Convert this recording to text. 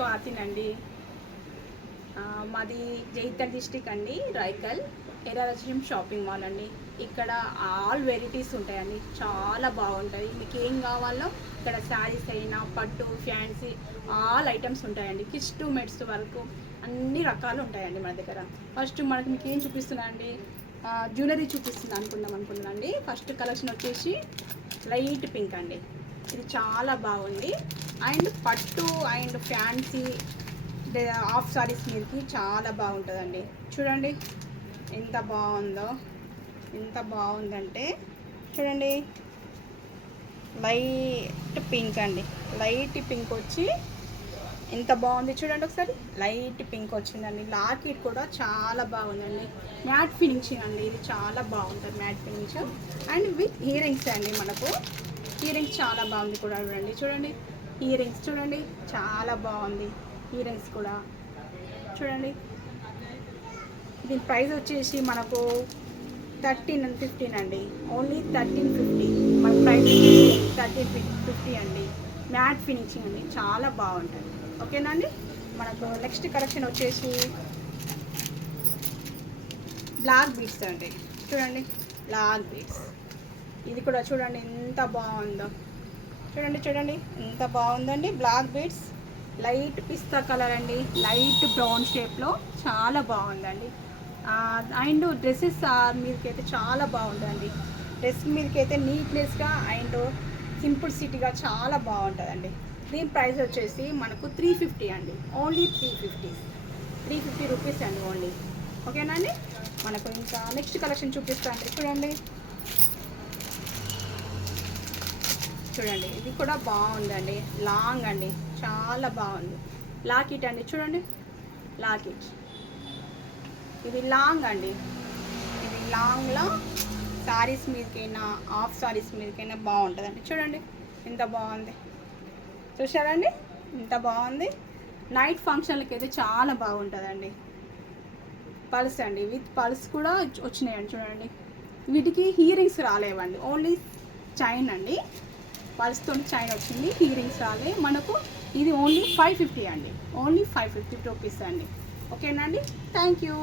స్వాతినండి. మాది జైతల్ డిస్టిక్ అండి, Raikal ఎరారజం shopping mall అండి. ఇక్కడ ఆల్ వెరైటీస్ ఉంటాయండి, చాలా బాగుంటుంది. మీకు ఏం కావాలో ఇక్కడ శారీస్ అయినా, పట్టు, ఫ్యాన్సీ ఆల్ ఐటమ్స్ ఉంటాయండి. కిడ్స్ టు మెడ్స్ వరకు అన్ని రకాలు ఉంటాయండి మన దగ్గర. ఫస్ట్ మనకి మీకు ఏం చూపిస్తున్నా అండి, జ్యువెలరీ చూపిస్తుంది అనుకుందామండి. ఫస్ట్ కలెక్షన్ వచ్చేసి లైట్ పింక్ అండి. ఇది చాలా బాగుంది. అండ్ పట్టు అండ్ ఫ్యాన్సీ హాఫ్ సారీస్ మీదకి చాలా బాగుంటుందండి. చూడండి ఎంత బాగుందో, ఎంత బాగుందంటే చూడండి. లైట్ పింక్ అండి, లైట్ పింక్ వచ్చి ఎంత బాగుంది చూడండి. ఒకసారి లైట్ పింక్ వచ్చిందండి. లాకెట్ కూడా చాలా బాగుందండి. మ్యాట్ ఫినిషింగ్ అండి, ఇది చాలా బాగుంటుంది matte finishing. And with ear rings అండి. మనకు ఇయర్ రింగ్స్ చాలా బాగుంది కూడా చూడండి. ఇయర్ రింగ్స్ చూడండి, చాలా బాగుంది. ఇయర్ రింగ్స్ కూడా చూడండి. దీని ప్రైస్ వచ్చేసి మనకు 13 and 15 అండి. ఓన్లీ 1350. మన ప్రైస్ వచ్చేసి 1350 అండి. మ్యాట్ ఫినిషింగ్ అండి, చాలా బాగుంటుంది. ఓకేనా అండి. మనకు నెక్స్ట్ కలెక్షన్ వచ్చేసి బ్లాక్ బీడ్స్ అండి. చూడండి బ్లాక్ బీడ్స్, ఇది కూడా చూడండి ఎంత బాగుందో. చూడండి ఎంత బాగుందండి. బ్లాక్ బీడ్స్ లైట్ పిస్తా కలర్ అండి, లైట్ బ్రౌన్ షేప్లో చాలా బాగుందండి. అండ్ డ్రెస్సెస్ మీదకైతే చాలా బాగుంటుందండి. డ్రెస్ మీదకైతే నీట్నెస్గా అండ్ సింపుల్సిటీగా చాలా బాగుంటుందండి. దీని ప్రైస్ వచ్చేసి మనకు 350 అండి. ఓన్లీ 350 రూపీస్ అండి ఓన్లీ. ఓకేనా అండి. మనకు ఇంకా నెక్స్ట్ కలెక్షన్ చూపిస్తా అండి. చూడండి ఇది కూడా బాగుందండి. లాంగ్ అండి, చాలా బాగుంది. లాకెట్ అండి, చూడండి లాకెట్. ఇది లాంగ్ అండి. ఇది లాంగ్లో శారీస్ మీదకైనా, హాఫ్ శారీస్ మీదకైనా బాగుంటుందండి. చూడండి ఎంత బాగుంది, చూసారండి ఎంత బాగుంది. నైట్ ఫంక్షన్లకి అయితే చాలా బాగుంటుందండి. పల్స్ అండి, విత్ పల్స్ కూడా వచ్చినాయండి. చూడండి వీటికి ఇయరింగ్స్ రాలేవండి, ఓన్లీ చైన్ అండి. పల్స్తో చైన్ వచ్చింది, ఇయరింగ్స్ రాలే మనకు. ఇది ఓన్లీ 550 అండి. ఓన్లీ 550 రూపీస్ అండి. ఓకేనా అండి. Thank you.